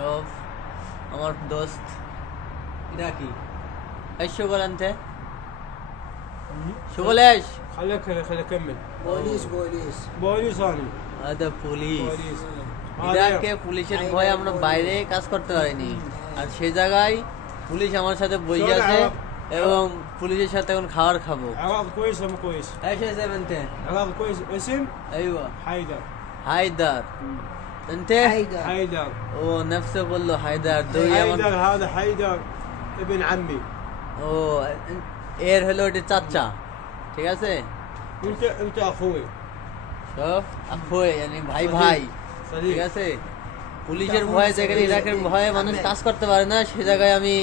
সব আমার দোস্ত ইরাকি ايش شغل انت شغل ايش خليك اكمل بوليس انا هذا পুলিশ بوليس ইরাকে পুলিশের ভয়ে আমরা বাইরে কাজ করতে পারিনি আর সেই জায়গায় পুলিশ আমার সাথে বসে আছে এবং পুলিশের সাথে এখন খাবার খাবো عراق كويس ولا مو كويس؟ ايش اسم انت عراق كويس اسم ايوه حيدر হায়দার انت حيدر ও نفسه বললো হায়দার দুই আমার حيدر هذا حيدر ابن عمي ও এর হলো ওটা চাচা ঠিক আছে انت اخوي সব আখোয় মানে ভাই ভাই ঠিক صديق আছে পুলিশের ভয়ে যেখানে ইরাকের ভয়ে মানুষ কাজ করতে পারে না সে জায়গায় আমি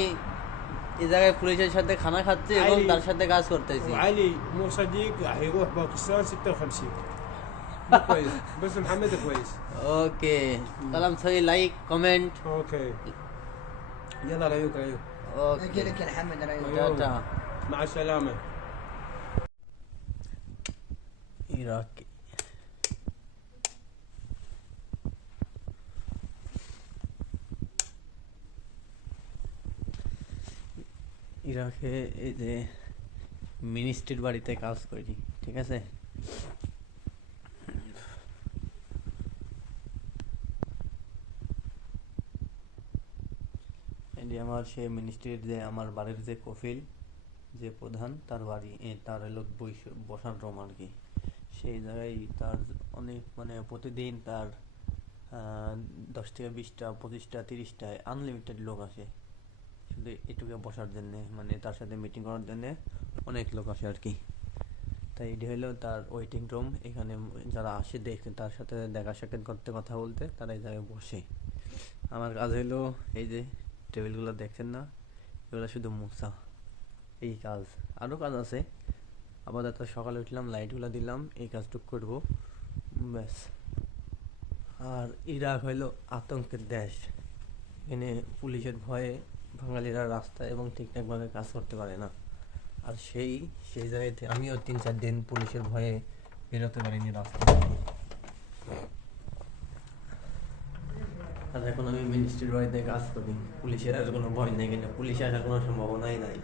এই জায়গায় পুলিশের সাথে খানা খাচ্ছি এবং তার সাথে কাজ করতেছি وعلي مو صديق راح يروح باكستان 56 مو كويس بس محمد كويس ওকে সালাম সহি লাইক কমেন্ট اوكي يلا ريوك ريوك ওকে اجي لك يا محمد رايح টাটা مع السلامه ইরাক ইরাকে এই যে মিনিস্ট্রির বাড়িতে কাজ করি ঠিক আছে এটি আমার সে মিনিস্ট্রির যে আমার বাড়ির যে কফিল যে প্রধান তার বাড়ি তার হলো বসার রুম আর কি সেই জায়গায় তার অনেক মানে প্রতিদিন তার 10 থেকে 20টা 25টা 30টা আনলিমিটেড লোক আসে শুধু এটুকু বসার জন্য মানে তার সাথে মিটিং করার জন্য অনেক লোক আসে আর কি তাই এটি হলো তার ওয়েটিং রুম এখানে যারা আসে দেখতে তার সাথে দেখা সাক্ষাৎ করতে কথা বলতে তারা এই জায়গায় বসে আমার কাজ হলো এই যে টেবিলগুলো দেখছেন না এগুলো শুধু মুছা এই কাজ আরও কাজ আছে আপাতত সকালে উঠলাম লাইটগুলো দিলাম এই কাজটুকু করবো ব্যাস আর ইরাক হইলো আতঙ্কের দেশ এখানে পুলিশের ভয়ে বাঙালিরা রাস্তায় এবং ঠিকঠাকভাবে কাজ করতে পারে না আর সেই জায়গাতে আমিও 3-4 দিন পুলিশের ভয়ে বেরোতে পারিনি রাস্তায় আর এখন আমি মিনিস্ট্রির বাড়িতে কাজ করি পুলিশের আর কোনো ভয় নেই কিন্তু পুলিশে আসার কোনো সম্ভাবনাই নাই